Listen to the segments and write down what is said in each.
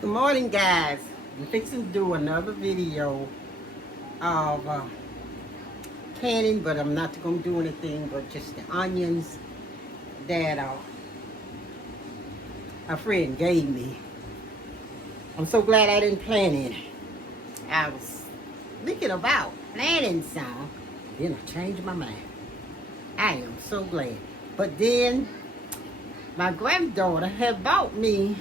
Good morning, guys. I'm fixing to do another video of canning, but I'm not going to do anything but just the onions that a friend gave me. I'm so glad I didn't plant any. I was thinking about planting some, then I changed my mind. I am so glad. But then my granddaughter had bought me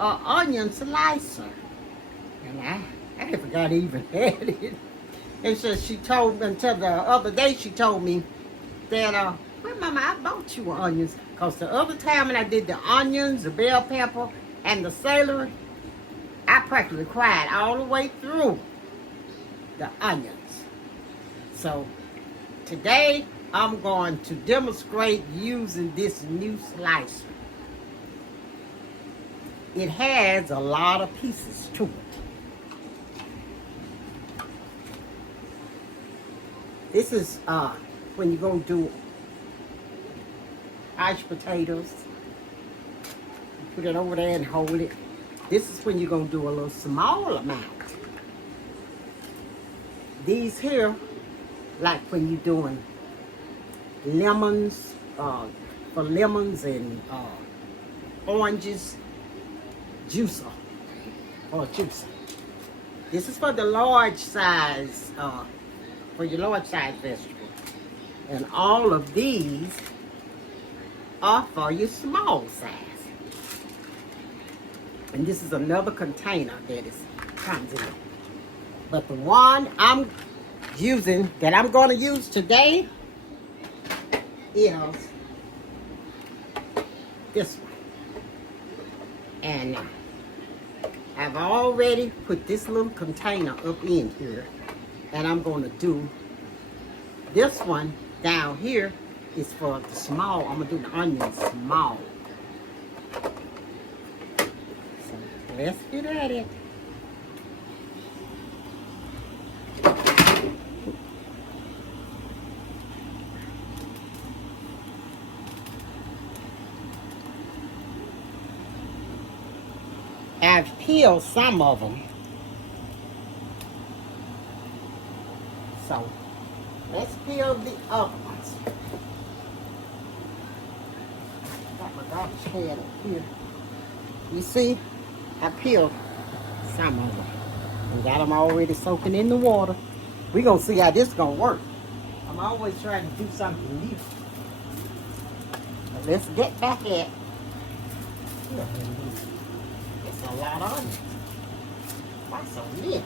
an onion slicer, and I forgot I even had it. And so she told me, until the other day, she told me that, well, Mama, I bought you onions. Because the other time when I did the onions, the bell pepper, and the celery, I practically cried all the way through the onions. So today, I'm going to demonstrate using this new slicer. It has a lot of pieces to it. This is when you're going to do mashed potatoes. You put it over there and hold it. This is when you're going to do a little small amount. These here, like when you're doing lemons, for lemons and oranges, juicer, or juicer. This is for the large size, for your large size vegetable. And all of these are for your small size. And this is another container that comes in. But the one I'm using, that I'm going to use today, is this one. And I've already put this little container up in here. And I'm going to do this one down here is for the small. I'm going to do the onions small. So let's get at it. I've peeled some of them. So let's peel the other ones. Got my garbage can up here. You see, I peeled some of them. And got them already soaking in the water. We're going to see how this is going to work. I'm always trying to do something new. But let's get back at. It's a lot of onions. Why so many?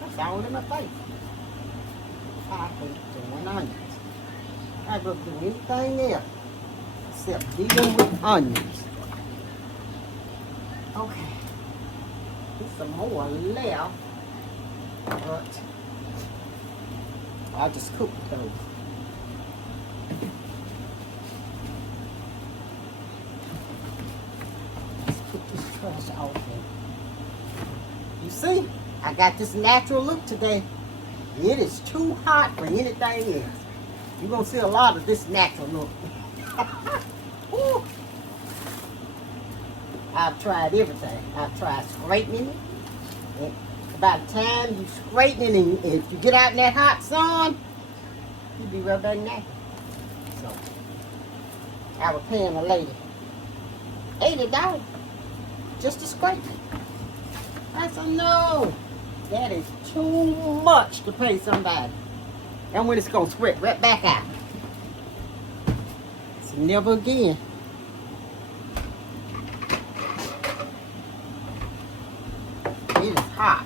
That's all in my face. I hate doing onions. I don't do anything else except dealing with onions. Okay. There's some more left, but I'll just cook those. Let's put this trash out there. see, I got this natural look today. It is too hot for anything else. You're going to see a lot of this natural look. I've tried everything. I've tried straightening it. And by the time you straighten it, and if you get out in that hot sun, you'll be right back naked. So, I was paying a lady $80 just to scrape it. I said, no, that is too much to pay somebody. And when it's going to sweat right back out. So never again. It is hot.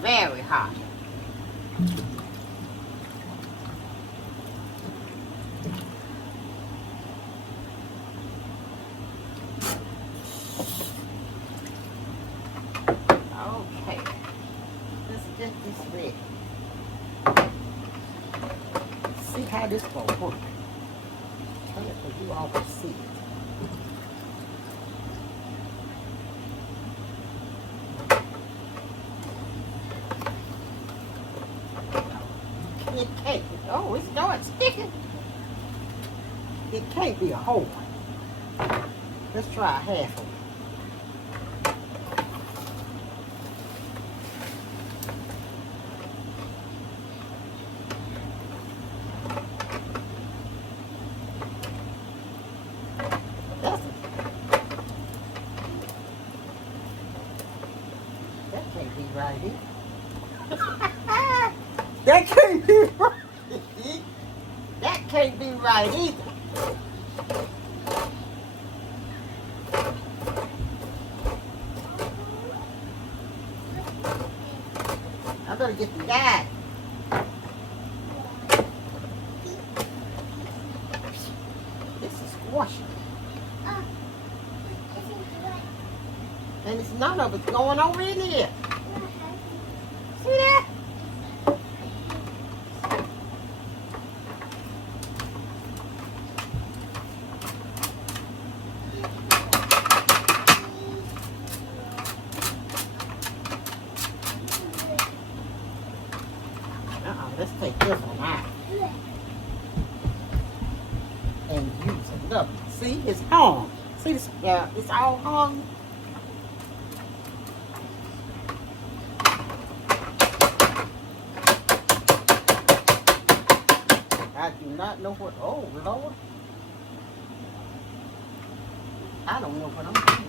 Very hot. Okay. Let's get this ready. See how this will work. Turn it so you all can see it. It can't. Oh, it's not sticking. It can't be a whole one. Let's try half of it. That can't be right either. That can't be right. That can't be right either. I better get the guy. This is squashy. And it's none of it's going over in here. See that? Let's take this one out and use another. See, it's hung. See, this, it's all hung. I do not know what. Oh Lord, I don't know what I'm doing.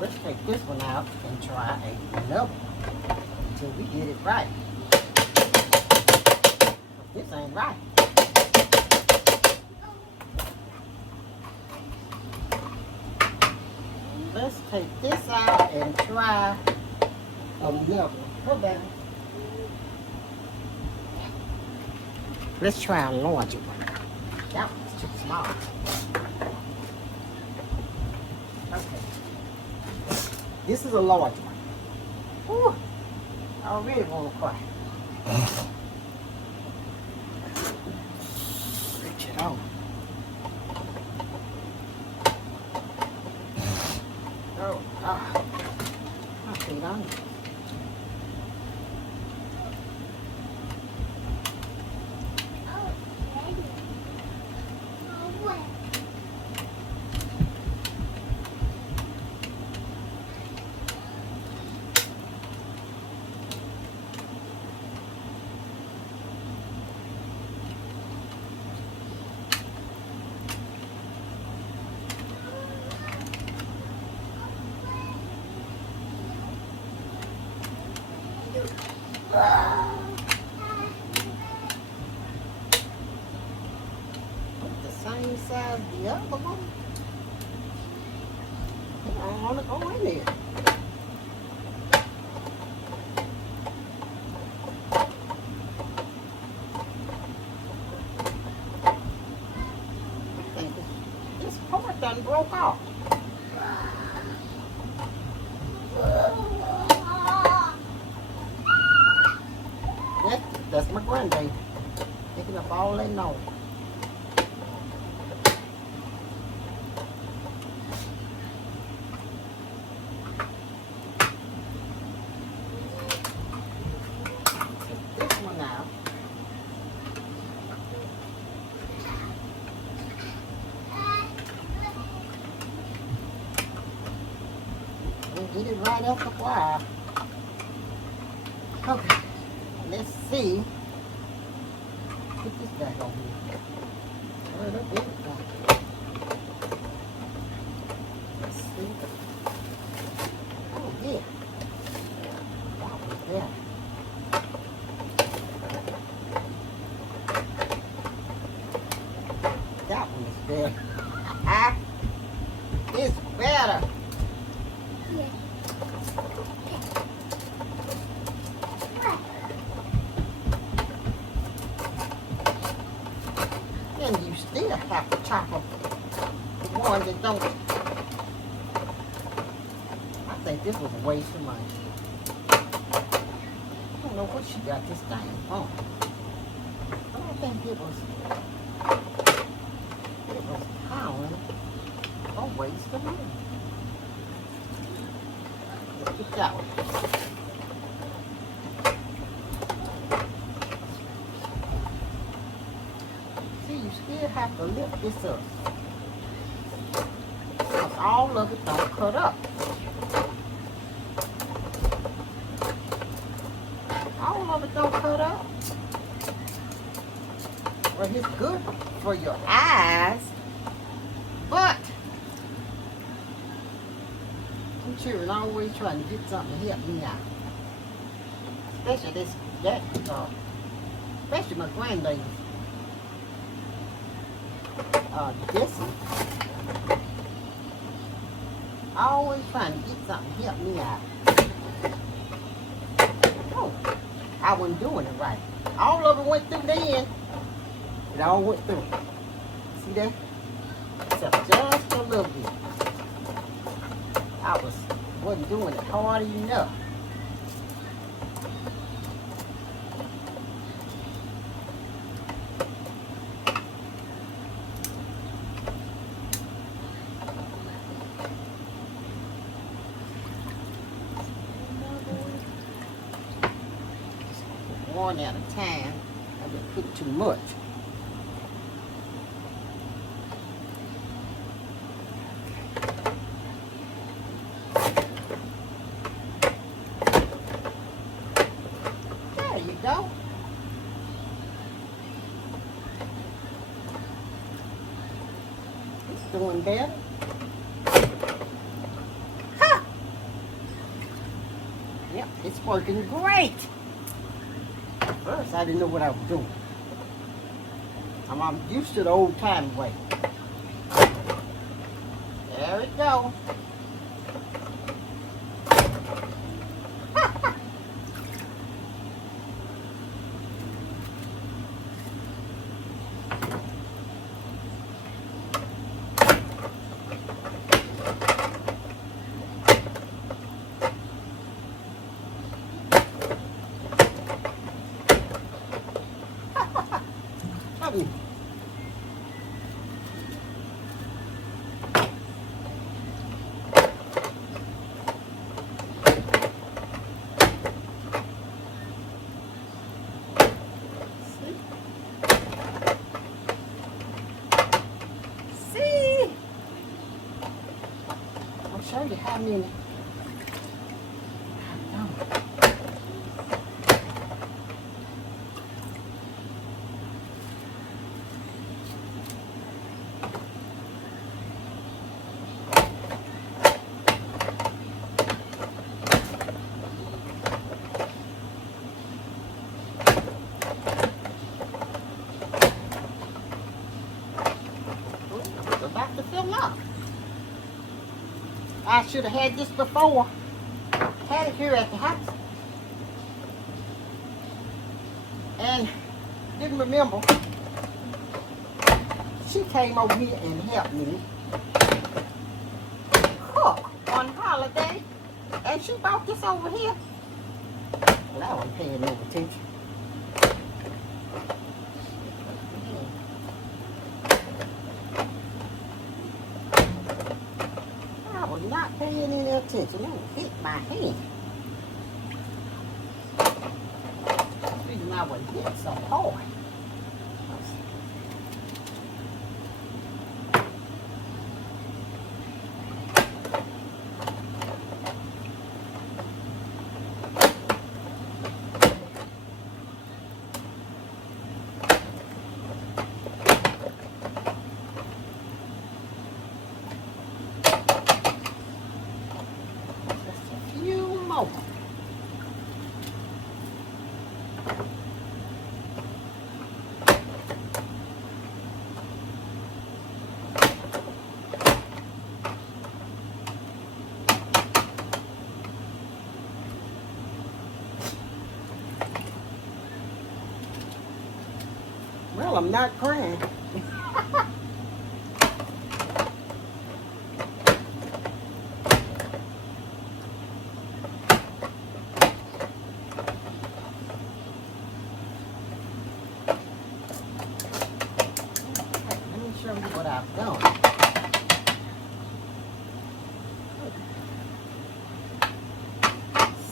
Let's take this one out and try another one until we get it right. This ain't right. Let's take this out and try another one. Hold on. Let's try a larger one. That one's too small. Okay. This is a large one. Whew. I really want to cry. Reach it on. Oh, my feet on it. The same size the other one. I don't want to go in there. I think this part done broke off. That's my grandbaby. picking up all they know. Take this one out. And get it right up the wire. Okay, let's see. Put this back on here. Right up there. Let's see. Oh, yeah. That was there. That one is there. It's better. And you still have to chop up the ones that don't. I think this was a waste of money. I don't know what she got this thing on. I don't think it was pound a waste of money. Look at that one. You still have to lift this up. Because all of it don't cut up. All of it don't cut up. Well, it's good for your eyes, but I'm sure I'm always trying to get something to help me out. Especially especially my grandbabies. This one. I always trying to get something to help me out. Oh, I wasn't doing it right. All of it went through then. It all went through. See that? Except just a little bit. I wasn't doing it hard enough. One at a time. I didn't put too much. There you go. It's doing better. Huh. Yep, it's working great. First, I didn't know what I was doing. I'm used to the old time way. There we go. Show you how many. It's about to fill up. I should have had this before. Had it here at the house. And didn't remember. She came over here and helped me cook on holiday. And she brought this over here. Well, I wasn't paying no attention. attention. It will hit my hand. The reason I would hit so hard. Well, I'm not crying. Let me show you what I've done.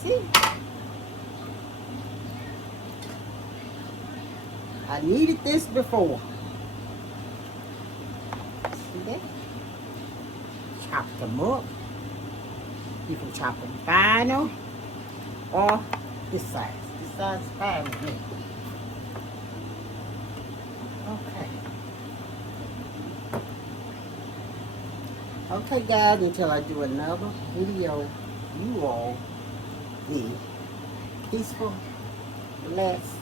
See? I needed this before. See that? Chop them up. You can chop them finer or this size. This size is fine with me. Okay. Okay, guys, until I do another video, you all be peaceful, relaxed,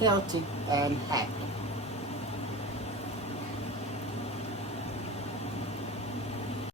healthy, and happy.